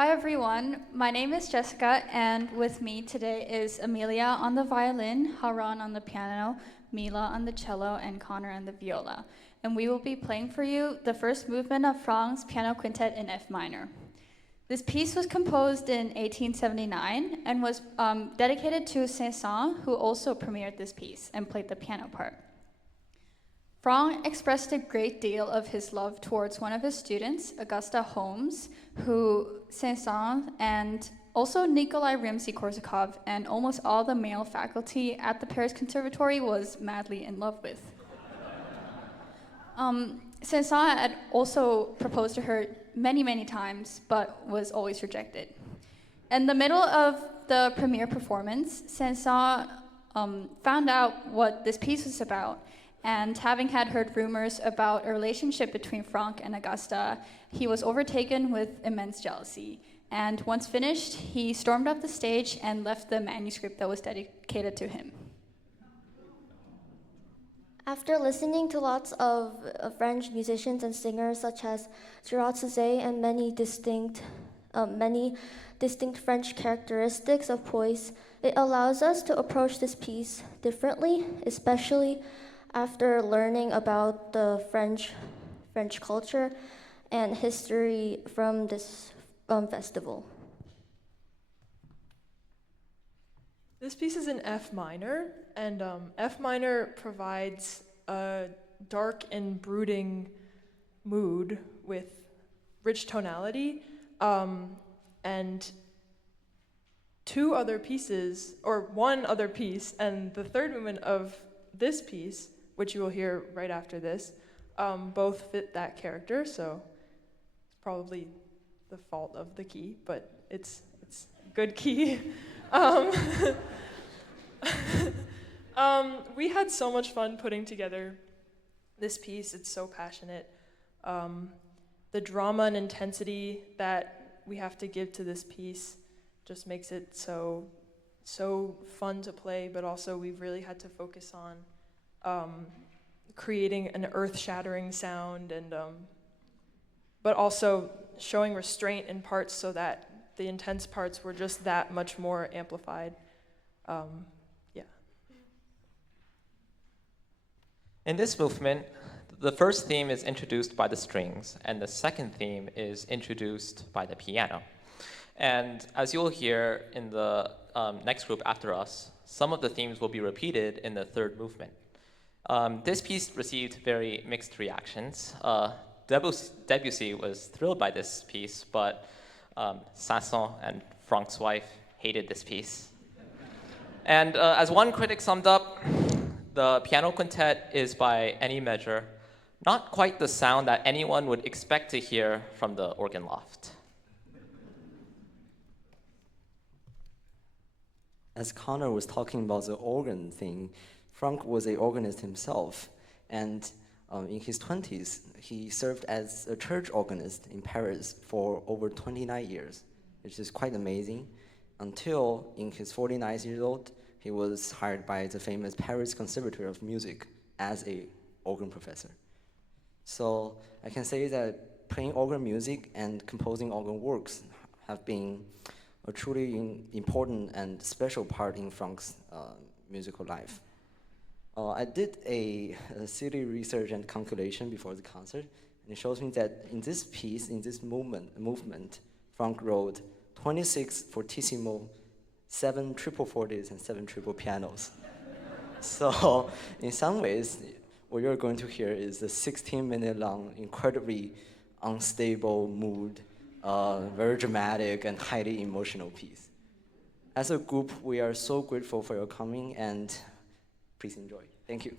Hi everyone, my name is Jessica, and with me today is Amelia on the violin, Haoran on the piano, Mila on the cello, and Connor on the viola. And we will be playing for you the first movement of Franck's Piano Quintet in F minor. This piece was composed in 1879 and was dedicated to Saint-Saëns, who also premiered this piece and played the piano part. Franck expressed a great deal of his love towards one of his students, Augusta Holmes, who Saint-Saëns and also Nikolai Rimsky-Korsakov and almost all the male faculty at the Paris Conservatory was madly in love with. Saint-Saëns had also proposed to her many times, but was always rejected. In the middle of the premiere performance, Saint-Saëns found out what this piece was about, and having had heard rumors about a relationship between Franck and Augusta, he was overtaken with immense jealousy. And once finished, he stormed off the stage and left the manuscript that was dedicated to him. After listening to lots of French musicians and singers such as Gérard Souzet and many distinct French characteristics of voice, it allows us to approach this piece differently, especially after learning about the French culture and history from this festival. This piece is in F minor, and F minor provides a dark and brooding mood with rich tonality, and one other piece, and the third movement of this piece, which you will hear right after this, both fit that character, so it's probably the fault of the key, but it's a good key. We had so much fun putting together this piece. It's so passionate. The drama and intensity that we have to give to this piece just makes it so fun to play, but also we've really had to focus on creating an earth-shattering sound, and but also showing restraint in parts so that the intense parts were just that much more amplified. In this movement, the first theme is introduced by the strings, and the second theme is introduced by the piano. And as you'll hear in the next group after us, some of the themes will be repeated in the third movement. This piece received very mixed reactions. Debussy was thrilled by this piece, but Saint-Saëns and Franck's wife hated this piece. And as one critic summed up, the piano quintet is by any measure not quite the sound that anyone would expect to hear from the organ loft. As Connor was talking about the organ thing, Franck was an organist himself, and in his 20s, he served as a church organist in Paris for over 29 years, which is quite amazing, until in his 49 years old, he was hired by the famous Paris Conservatory of Music as an organ professor. So I can say that playing organ music and composing organ works have been a truly important and special part in Franck's musical life. I did a silly research and calculation before the concert, and it shows me that in this piece, in this movement, Franck wrote 26 fortissimo, 7 triple fortes, and 7 triple pianos. So in some ways, what you're going to hear is a 16-minute long, incredibly unstable mood, very dramatic and highly emotional piece. As a group, we are so grateful for your coming, and please enjoy. Thank you.